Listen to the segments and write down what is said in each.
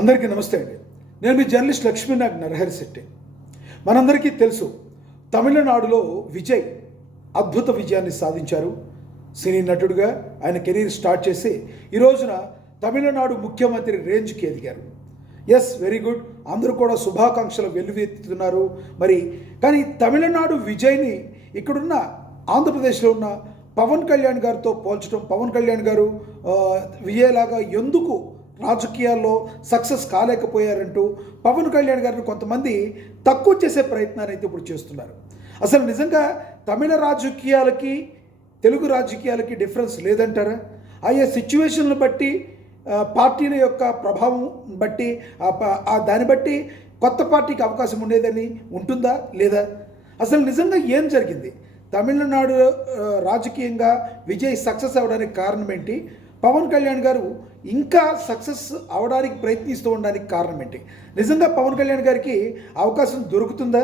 అందరికీ నమస్తే అండి. నేను మీ జర్నలిస్ట్ లక్ష్మీనాగ్ నరహరి శెట్టి. మనందరికీ తెలుసు, తమిళనాడులో విజయ్ అద్భుత విజయాన్ని సాధించారు. సినీ నటుడుగా ఆయన కెరీర్ స్టార్ట్ చేసి ఈ రోజున తమిళనాడు ముఖ్యమంత్రి రేంజ్కి ఎదిగారు. Yes, very good. అందరూ కూడా శుభాకాంక్షలు వెల్లువెత్తుతున్నారు. కానీ తమిళనాడు విజయ్ని ఇక్కడున్న ఆంధ్రప్రదేశ్లో ఉన్న పవన్ కళ్యాణ్ గారితో పోల్చడం, పవన్ కళ్యాణ్ గారు విజయ్లాగా ఎందుకు రాజకీయాల్లో సక్సెస్ కాలేకపోయారంటూ పవన్ కళ్యాణ్ గారిని కొంతమంది తక్కువ చేసే ప్రయత్నాన్ని అయితే ఇప్పుడు చేస్తున్నారు. అసలు నిజంగా తమిళ రాజకీయాలకి తెలుగు రాజకీయాలకి డిఫరెన్స్ లేదంటారా? ఆయా సిచ్యువేషన్లను బట్టి, పార్టీల యొక్క ప్రభావం బట్టి, దాన్ని బట్టి కొత్త పార్టీకి అవకాశం ఉండేదని ఉంటుందా లేదా? అసలు నిజంగా ఏం జరిగింది? తమిళనాడు రాజకీయంగా విజయ్ సక్సెస్ అవ్వడానికి కారణం ఏంటి? పవన్ కళ్యాణ్ గారు ఇంకా సక్సెస్ అవడానికి ప్రయత్నిస్తూ ఉండడానికి కారణం ఏంటి? నిజంగా పవన్ కళ్యాణ్ గారికి అవకాశం దొరుకుతుందా?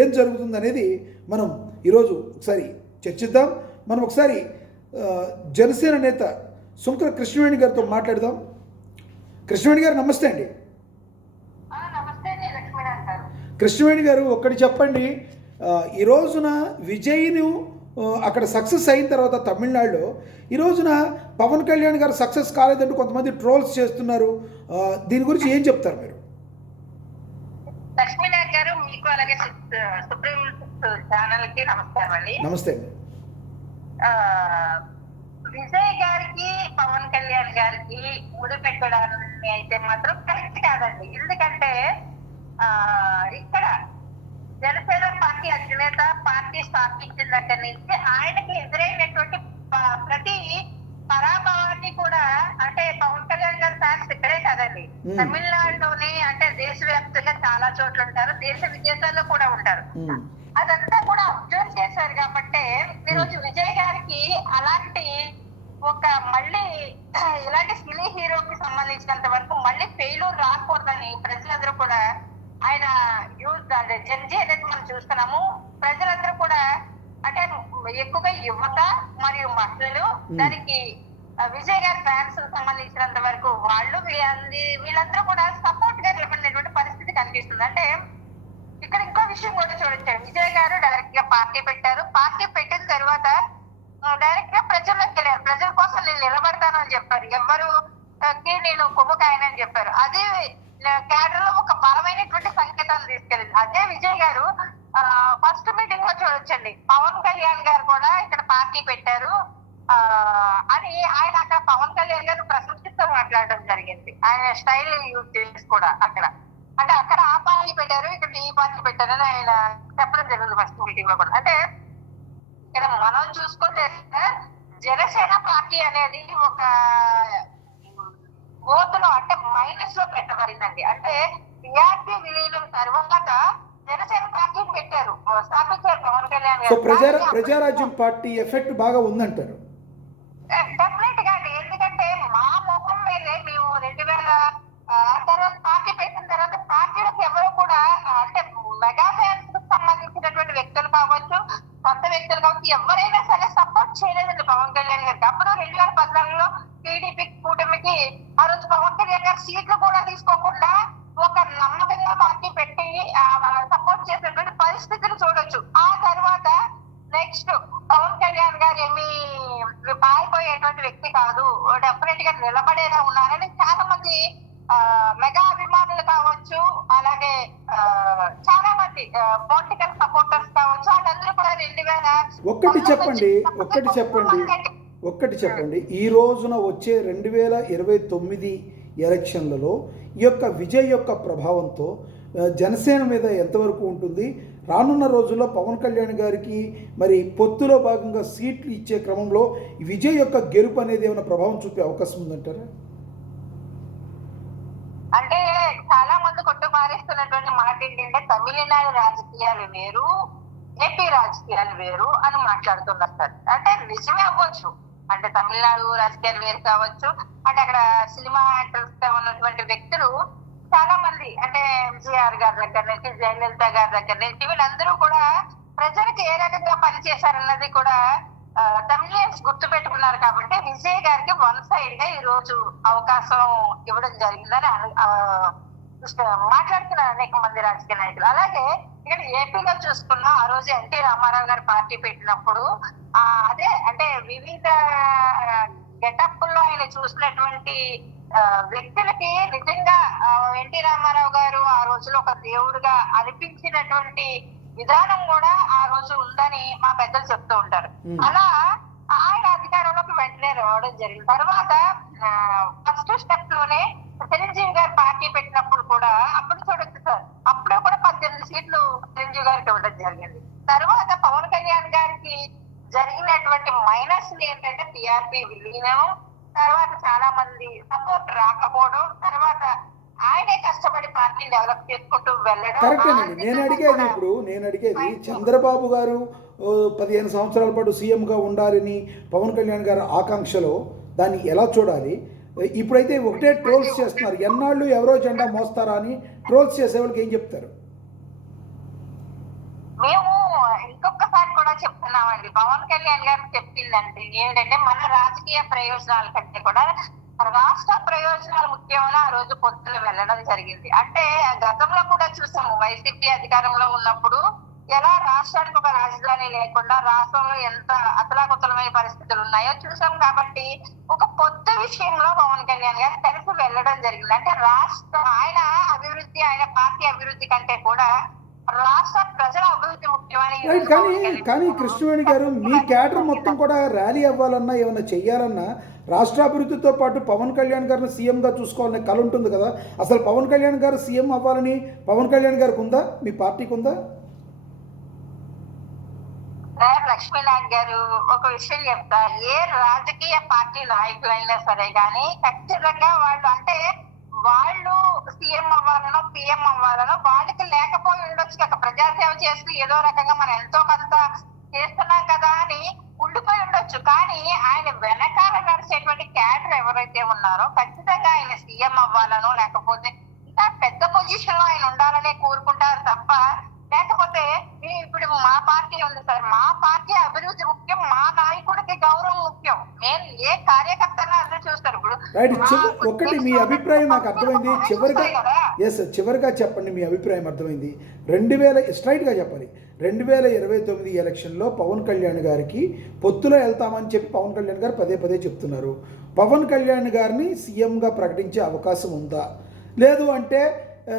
ఏం జరుగుతుంది అనేది మనం ఈరోజు ఒకసారి చర్చిద్దాం. మనం ఒకసారి జనసేన నేత సుంకర కృష్ణవేణి గారితో మాట్లాడదాం. కృష్ణవేణి గారు నమస్తే అండి. కృష్ణవేణి గారు, ఒక్కటి చెప్పండి. ఈ రోజున విజయ్ను అక్కడ సక్సెస్ అయిన తర్వాత తమిళనాడులో ఈ రోజున పవన్ కళ్యాణ్ గారు సక్సెస్ కాలేదంటూ కొంతమంది ట్రోల్స్ చేస్తున్నారు. దీని గురించి ఏం చెప్తారు మీరు? లక్ష్మీనాథ్ గారు, మీకు అలాగే సుప్రీం ఛానల్ కి నమస్కారం అండి. నమస్తే అండి. విజయ్ గారికి పవన్ కళ్యాణ్ గారికి ముడి పెట్టడాన్ని అయితే మాత్రం కరెక్ట్ కాదండి. ఎందుకంటే ఇక్కడ జనసేన పార్టీ అధినేత పార్టీ స్థాపించిన దగ్గర నుంచి ఆయనకి ఎదురైనటువంటి ప్రతి పరాభవాన్ని కూడా, అంటే పవన్ కళ్యాణ్ గారి ఫ్యాన్స్ ఇక్కడే కాదండి, తమిళనాడులోనే అంటే దేశవ్యాప్తంగా చాలా చోట్ల ఉంటారు, దేశ విదేశాల్లో కూడా ఉంటారు. అదంతా కూడా అబ్జర్వ్ చేశారు కాబట్టి ఈరోజు విజయ్ గారికి అలాంటి మళ్ళీ ఇలాంటి సినీ హీరోకి సంబంధించినంత వరకు మళ్ళీ ఫెయిల్యూర్ రాకూడదని ప్రజలందరూ కూడా, ఆయన యూత్ అంటే జెన్జీ అనేది మనం చూస్తున్నాము, ప్రజలందరూ కూడా అంటే ఎక్కువగా యువత మరియు మహిళలు దానికి విజయ్ గారి ఫ్యాన్స్ సంబంధించినంత వరకు వాళ్ళు వీళ్ళందరూ కూడా సపోర్ట్ గా నిలబడినటువంటి పరిస్థితి కనిపిస్తుంది. అంటే ఇక్కడ ఇంకో విషయం కూడా చూడొచ్చు. విజయ్ గారు డైరెక్ట్ గా పార్టీ పెట్టారు. పార్టీ పెట్టిన తర్వాత డైరెక్ట్ గా ప్రజల్లోకి వెళ్ళారు. ప్రజల కోసం నేను నిలబడతానని చెప్పారు. ఎవరు నేను కొమ్ముకాయనని చెప్పారు. అదే క్యాడర్ లో ఒక బలమైనటువంటి సంకేతాలు తీసుకెళ్ళింది. అదే విజయ్ గారు ఫస్ట్ మీటింగ్ లో చూడొచ్చండి, పవన్ కళ్యాణ్ గారు కూడా ఇక్కడ పార్టీ పెట్టారు అని ఆయన అక్కడ పవన్ కళ్యాణ్ గారు ప్రశంసిస్తూ మాట్లాడడం జరిగింది. ఆయన స్టైల్ యూజ్ చేసి కూడా అక్కడ, అంటే అక్కడ ఆ పార్టీ పెట్టారు, ఇక్కడ ఈ పార్టీ పెట్టారని ఆయన చెప్పడం జరిగింది ఫస్ట్ మీటింగ్ లో కూడా. అంటే ఇక్కడ మనం చూసుకుంటే జనసేన పార్టీ అనేది ఒక గోతులో అంటే మైనస్ లో పెట్టబడిందండి. అంటే టీఆర్పీ విలీనం తర్వాత జనసేన పార్టీని పెట్టారు, స్థాపించారు పవన్ కళ్యాణ్ గారు. ప్రజారాజ్యం పార్టీ ఎఫెక్ట్ బాగా ఉందంటారు. డెఫినెట్ గా అండి. ఎందుకంటే మా ముఖం మీదే మేము 2000 తర్వాత పార్టీ పెట్టిన తర్వాత పార్టీలకు ఎవరు కూడా అంటే మెగా ఫ్యాన్స్ కు సంబంధించినటువంటి వ్యక్తులు కావచ్చు, కొత్త వ్యక్తులు కావచ్చు, ఎవరైనా సరే సపోర్ట్ చేయలేదండి పవన్ కళ్యాణ్ గారికి. అప్పుడు 2014లో టీడీపీ కూటమికి ఆ రోజు పవన్ కళ్యాణ్ గారు సీట్లు కూడా తీసుకోకుండా ఒక నమ్మకంగా పార్టీ పెట్టి సపోర్ట్ చేసినటువంటి పరిస్థితిని చూడొచ్చు. ఆ తర్వాత నెక్స్ట్ పవన్ కళ్యాణ్ గారు ఏమి పారిపోయేటువంటి వ్యక్తి కాదు, డెఫినెట్ గా నిలబడేలా ఉన్నారని చాలా మంది మెగా అభిమానులు కావచ్చు, అలాగే చాలా మంది పొలిటికల్ సపోర్టర్స్ కావచ్చు, వాళ్ళందరూ కూడా 2000 ఒక్కటి చెప్పండి. ఈ రోజున వచ్చే 2029 ఎలక్షన్లలో ఈ యొక్క విజయ్ యొక్క ప్రభావంతో జనసేన మీద ఎంతవరకు ఉంటుంది? రానున్న రోజుల్లో పవన్ కళ్యాణ్ గారికి పొత్తులో భాగంగా సీట్లు ఇచ్చే క్రమంలో విజయ్ యొక్క గెలుపు అనేది ఏమైనా ప్రభావం చూపే అవకాశం ఉందంటారా? అంటే చాలా మంది కొట్టు మారేస్తున్నటువంటి మాట ఏంటంటే తమిళనాడు రాజకీయాలు వేరు, ఏపీ రాజకీయాలు వేరు అని మాట్లాడుతున్నారు సార్. అంటే నిజమే అవ్వచ్చు, అంటే తమిళనాడు రాజకీయాలు వేరు కావచ్చు, అంటే అక్కడ సినిమా యాక్టర్స్ గా ఉన్నటువంటి వ్యక్తులు చాలా మంది, అంటే ఎంజీఆర్ గారి దగ్గర నుంచి జయలలిత గారి దగ్గర నుంచి వీళ్ళందరూ కూడా ప్రజలకు ఏ రకంగా పనిచేశారన్నది కూడా తమిళియన్స్ గుర్తు పెట్టుకున్నారు కాబట్టి విజయ్ గారికి వన్ సైడ్ గా ఈ రోజు అవకాశం ఇవ్వడం జరిగిందని మాట్లాడుతున్నారు అనేక మంది రాజకీయ నాయకులు. అలాగే ఇక్కడ ఏపీలో చూసుకున్నా ఆ రోజు ఎన్టీ రామారావు గారు పార్టీ పెట్టినప్పుడు అదే అంటే వివిధ గెటప్ లో ఆయన చూసినటువంటి వ్యక్తులకి నిజంగా ఎన్టీ రామారావు గారు ఆ రోజులో ఒక దేవుడుగా అనిపించినటువంటి విధానం కూడా ఆ రోజు ఉందని మా పెద్దలు చెప్తూ ఉంటారు. అలా ఆయన అధికారంలోకి వెంటనే రావడం జరిగింది. తర్వాత ఫస్ట్ స్టెప్ లోనే చిరంజీవి గారు పార్టీ పెట్టినప్పుడు కూడా అప్పుడు చూడొచ్చు సార్, అప్పుడు కూడా 18 సీట్లు చిరంజీవి గారికి ఇవ్వడం జరిగింది. తర్వాత పవన్ కళ్యాణ్ గారికి జరిగినటువంటి మైనస్ ఏంటంటే టీఆర్పీ విలీనం, తర్వాత చాలా మంది సపోర్ట్ రాకపోవడం, తర్వాత ఆయనే కష్టపడి పార్టీ డెవలప్ చేసుకుంటూ వెళ్ళడం. కరెక్టేనండి. నేను అడిగేది చంద్రబాబు గారు 15 సంవత్సరాల పాటు సీఎంగా ఉండాలని పవన్ కళ్యాణ్ గారు ఆకాంక్షలో దాన్ని ఎలా చూడాలి? ఇప్పుడైతే ఒకటే ట్రోల్స్ చేస్తున్నారు. ఎన్నాళ్ళు ఎవరో జెండా మోస్తారా అని ట్రోల్స్ చేసే వాళ్ళకి ఏం చెప్తారు? మేము ఇంకొకసారి కూడా చెప్తున్నామండి, పవన్ కళ్యాణ్ గారు చెప్పిందండి ఏంటంటే మన రాజకీయ ప్రయోజనాల కంటే కూడా రాష్ట్ర ప్రయోజనాలు ముఖ్యమని ఆ రోజు పొత్తులు వెళ్ళడం జరిగింది. అంటే గతంలో కూడా చూసాము, వైసీపీ అధికారంలో ఉన్నప్పుడు ఎలా రాష్ట్రానికి ఒక రాజధాని లేకుండా రాష్ట్రంలో ఎంత అతలాకుతలమైన పరిస్థితులు ఉన్నాయో చూసాం. కాబట్టి ఒక కొత్త విషయంలో పవన్ కళ్యాణ్ గారు కలిసి వెళ్ళడం జరిగింది. అంటే ఆయన అభివృద్ధి, ఆయన పార్టీ అభివృద్ధి కంటే కూడా రాష్ట్ర ప్రజల అభివృద్ధి ముఖ్యమని. కానీ కృష్ణవేణి గారు, మీ క్యాడర్ మొత్తం కూడా ర్యాలీ అవ్వాలన్నా ఏమైనా చెయ్యాలన్నా రాష్ట్రాభివృద్ధితో పాటు పవన్ కళ్యాణ్ గారిని సీఎంగా చూసుకోవాలనే కళ ఉంటుంది కదా. అసలు పవన్ కళ్యాణ్ గారు సీఎం అవ్వాలని పవన్ కళ్యాణ్ గారికి ఉందా? మీ పార్టీకి ఉందా? లక్ష్మీనాథ్ గారు, ఒక విషయం చెప్తా, ఏ రాజకీయ పార్టీ నాయకులైనా సరే కానీ ఖచ్చితంగా వాళ్ళు సీఎం అవ్వాలనో పిఎం అవ్వాలనో వాళ్ళకి లేకపోయి ఉండొచ్చు. ప్రజాసేవ చేస్తూ ఏదో రకంగా మనం ఎంతో కొంత చేస్తున్నాం కదా అని ఉండిపోయి ఉండొచ్చు. కానీ ఆయన వెనకాల నడిచేటువంటి క్యాడర్ ఎవరైతే ఉన్నారో ఖచ్చితంగా ఆయన సీఎం అవ్వాలనో లేకపోతే ఇంకా పెద్ద పొజిషన్ లో ఆయన ఉండాలనే కోరుకుంటారు తప్ప, లేకపోతే ఇప్పుడు మా పార్టీ ఉంది సార్, మా పార్టీ అభివృద్ధి ముఖ్యం, మా నాయకుడికి గౌరవం ముఖ్యం. నేను ఏ కార్యకర్తగా అదే చూస్తారు. ఇప్పుడు ఒకటి మీ అభిప్రాయం నాకు అర్థమైంది. చివరిగా చెప్పండి, మీ అభిప్రాయం అర్థమైంది. స్ట్రైట్గా చెప్పాలి. 2029 ఎలక్షన్లో పవన్ కళ్యాణ్ గారికి పొత్తులో వెళ్తామని చెప్పి పవన్ కళ్యాణ్ గారు పదే పదే చెప్తున్నారు. పవన్ కళ్యాణ్ గారిని సీఎంగా ప్రకటించే అవకాశం ఉందా? లేదు అంటే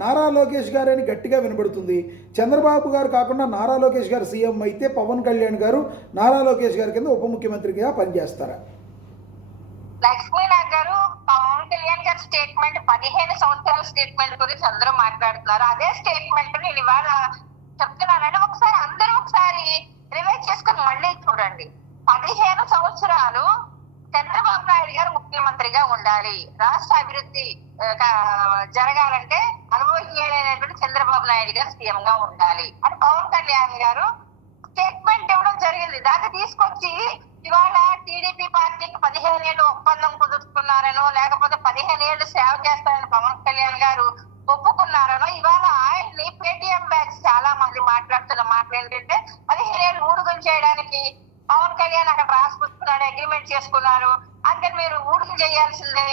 నారా లోకేష్ గారు అని గట్టిగా వినబడుతుంది. చంద్రబాబు గారు కాకుండా నారా లోకేష్ గారు సీఎం అయితే పవన్ కళ్యాణ్ గారు నారా లోకేష్ గారి కింద ఉప ముఖ్యమంత్రిగా పనిచేస్తారా? లక్ష్మీనాథ్ గారు, పవన్ కళ్యాణ్ గారి స్టేట్మెంట్ 15 సంవత్సరాల స్టేట్మెంట్ గురించి అందరూ మాట్లాడుతున్నారు. అదే స్టేట్మెంట్ నేను ఇవాళ చెప్తున్నానంటే అందరూ ఒకసారి రివైజ్ చేసుకుని మళ్ళీ చూడండి. 15 సంవత్సరాలు చంద్రబాబు నాయుడు గారు ముఖ్యమంత్రిగా ఉండాలి, రాష్ట్ర అభివృద్ధి జరగాలంటే అనుభవజ్ఞుడైనటువంటి చంద్రబాబు నాయుడు గారు సీఎం గా ఉండాలి అని పవన్ కళ్యాణ్ గారు స్టేట్మెంట్ ఇవ్వడం జరిగింది. దాన్ని తీసుకొచ్చి ఇవాళ టీడీపీ పార్టీకి 15 ఏళ్ళు ఒప్పందం కుదుర్చుకున్నారనో లేకపోతే 15 ఏళ్ళు సేవ చేస్తారని పవన్ కళ్యాణ్ గారు ఒప్పుకున్నారనో ఇవాళ ఆయన్ని పేటీఎం బ్యాచ్ చాలా మంది మాట్లాడుతున్న మాటలు ఏంటంటే 15 ఏళ్ళు ఊడుగులు చేయడానికి పవన్ కళ్యాణ్ అక్కడ రాసుకొస్తున్నాడు, అగ్రిమెంట్ చేసుకున్నారు, అందుకని మీరు ఊడుగు చేయాల్సిందే,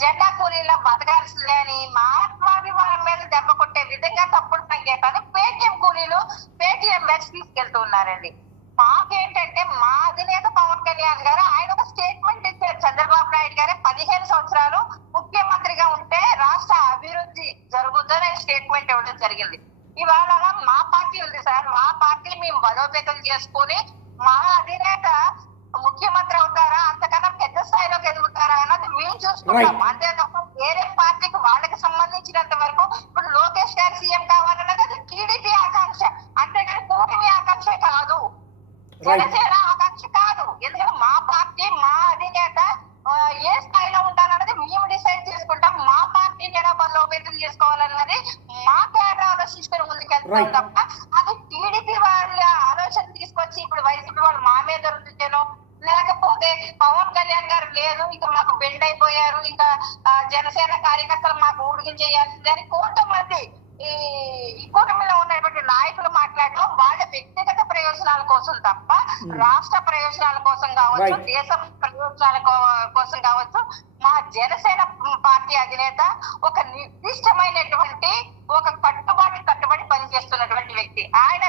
జెండా కూలీలా బతకాల్సిందే అని మా ఆత్మాభిమానం మీద దెబ్బ కొట్టే విధంగా తప్పుడు సంకేతాన్ని పేటీఎం కూలీలు పేటీఎం బ్యాచ్ తీసుకెళ్తున్నారండి. మాకేంటంటే మా అధినేత పవన్ కళ్యాణ్ గారు ఆయన ఒక స్టేట్మెంట్ ఇచ్చారు, చంద్రబాబు నాయుడు గారే 15 సంవత్సరాలు ముఖ్యమంత్రిగా ఉంటే రాష్ట్ర అభివృద్ధి జరుగుతుందని స్టేట్మెంట్ ఇవ్వడం జరిగింది. ఇవాళ మా పార్టీ ఉంది సార్, మా పార్టీ మేము బలోపేతం చేసుకుని మా అధినేత ముఖ్యమంత్రి అవుతారా, అంతకన్నా పెద్ద స్థాయిలోకి ఎదుగుతారా అన్నది మేము చూసుకుంటాం. అంతే తప్ప వేరే పార్టీకి వాళ్ళకి సంబంధించినంత వరకు ఇప్పుడు లోకేష్ గారు సీఎం కావాలన్నది అది టీడీపీ ఆకాంక్ష, అంతేగాని కూటమి ఆకాంక్ష కాదు, జనసేన ఆకాంక్ష కాదు. ఎందుకంటే మా పార్టీ మా అధినేత ఏ స్థాయిలో ఉండాలన్నది మేము డిసైడ్ చేసుకుంటాం. మా పార్టీని ఎలా బలోపేతం చేసుకోవాలన్నది మా కేంద్ర ఆలోచించుకుని ముందుకెళ్తాం తప్ప అది టీడీపీ వాళ్ళ ఆలోచన తీసుకొచ్చి ఇప్పుడు వైసీపీ వాళ్ళు మా మీద రుద్దుతేనో లేకపోతే పవన్ కళ్యాణ్ గారు లేదు ఇక మాకు బెండ్ అయిపోయారు, ఇంకా జనసేన కార్యకర్తలు మాకు ఊడికి చేయాల్సిందే అని కొంతమంది ఈ కూటమిలో ఉన్నటువంటి నాయకులు మాట్లాడడం వాళ్ళ వ్యక్తిగత ప్రయోజనాల కోసం తప్ప రాష్ట్ర ప్రయోజనాల కోసం కావచ్చు, Right. దేశ ప్రయోజనాల కోసం కావచ్చు, మా జనసేన పార్టీ అధినేత ఒక నిర్దిష్టమైనటువంటి ఒక కట్టుబడి పనిచేస్తున్నటువంటి వ్యక్తి. ఆయన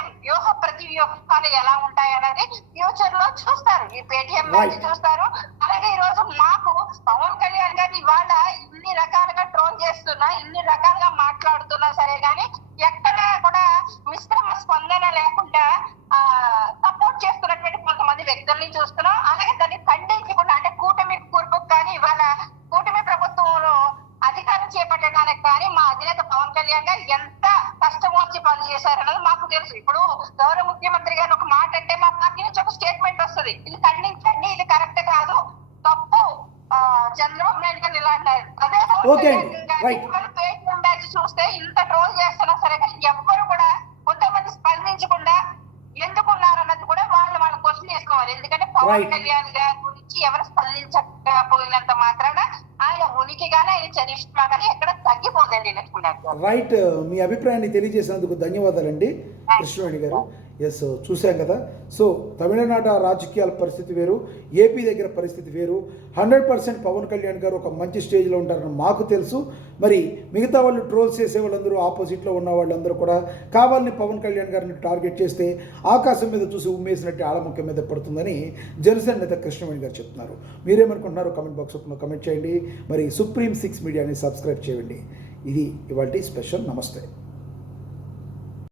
ప్రతి వ్యూహాలు ఎలా ఉంటాయన్నది ఫ్యూచర్ లో చూస్తారు. ఈ పేటీఎం Right. చూస్తారు. అలాగే ఈ రోజు మాకు పవన్ కళ్యాణ్ గారిని ఇవాళ ఇన్ని రకాలుగా ట్రోల్ చేస్తున్నా, ఇన్ని రకాలుగా మాట్లాడుతున్నా సరే గానీ ఎక్కడా కూడా మిశ్రమ స్పందన లేకుండా సపోర్ట్ చేస్తున్నటువంటి కొంతమంది వ్యక్తుల్ని చూస్తున్నాం. అలాగే దాన్ని ఖండించకుండా, అంటే కూటమి కూర్పుకు కానీ ఇవాళ కూటమి ప్రభుత్వంలో అధికారం చేపట్టడానికి కానీ మా అధినేత పవన్ కళ్యాణ్ గారు ఎంత కష్టం వచ్చి పనిచేశారన్నది మాకు తెలుసు. ఇప్పుడు గౌరవ ముఖ్యమంత్రి గారు ఒక మాట అంటే మా పార్టీ నుంచి ఒక స్టేట్మెంట్ వస్తుంది, ఇది ఖండించండి, ఇది కరెక్ట్ కాదు, తప్పు, చంద్రబాబు నాయుడు గారు ఇలా అన్నారు. అదే పేటీఎం బ్యాచ్ చూస్తే ఇంత ట్రోల్ చేస్తున్నా సరే కానీ ఎవ్వరు కూడా కొంతమంది స్పందించకుండా ఎందుకున్నారన్నది కూడా వాళ్ళు క్వశ్చన్ చేసుకోవాలి. ఎందుకంటే పవన్ కళ్యాణ్ గారి గురించి ఎవరు స్పందించకపోయినంత మాత్రాన ఆయన ఉనికి గానీ ఆయన చరిష్మా గానీ ఎక్కడ తగ్గిపోదండి. రైట్, మీ అభిప్రాయాన్ని తెలియజేసినందుకు ధన్యవాదాలండి కృష్ణవేణి గారు. ఎస్, చూసాం కదా. సో తమిళనాడు రాజకీయాల పరిస్థితి వేరు, ఏపీ దగ్గర పరిస్థితి వేరు. 100% పవన్ కళ్యాణ్ గారు ఒక మంచి స్టేజ్లో ఉంటారని మాకు తెలుసు. మరి మిగతా వాళ్ళు ట్రోల్స్ చేసే వాళ్ళందరూ, ఆపోజిట్లో ఉన్న వాళ్ళందరూ కూడా కావాలని పవన్ కళ్యాణ్ గారిని టార్గెట్ చేస్తే ఆకాశం మీద చూసి ఉమ్మేసినట్టు ఆళముఖ్యం మీద పడుతుందని జనసేన నేత కృష్ణవేణి గారు చెప్తున్నారు. మీరేమనుకుంటున్నారో కమెంట్ బాక్స్ కమెంట్ చేయండి. మరి సుప్రీం 6 మీడియాని సబ్స్క్రైబ్ చేయండి. ఇది ఇవాల్టి స్పెషల్. నమస్తే.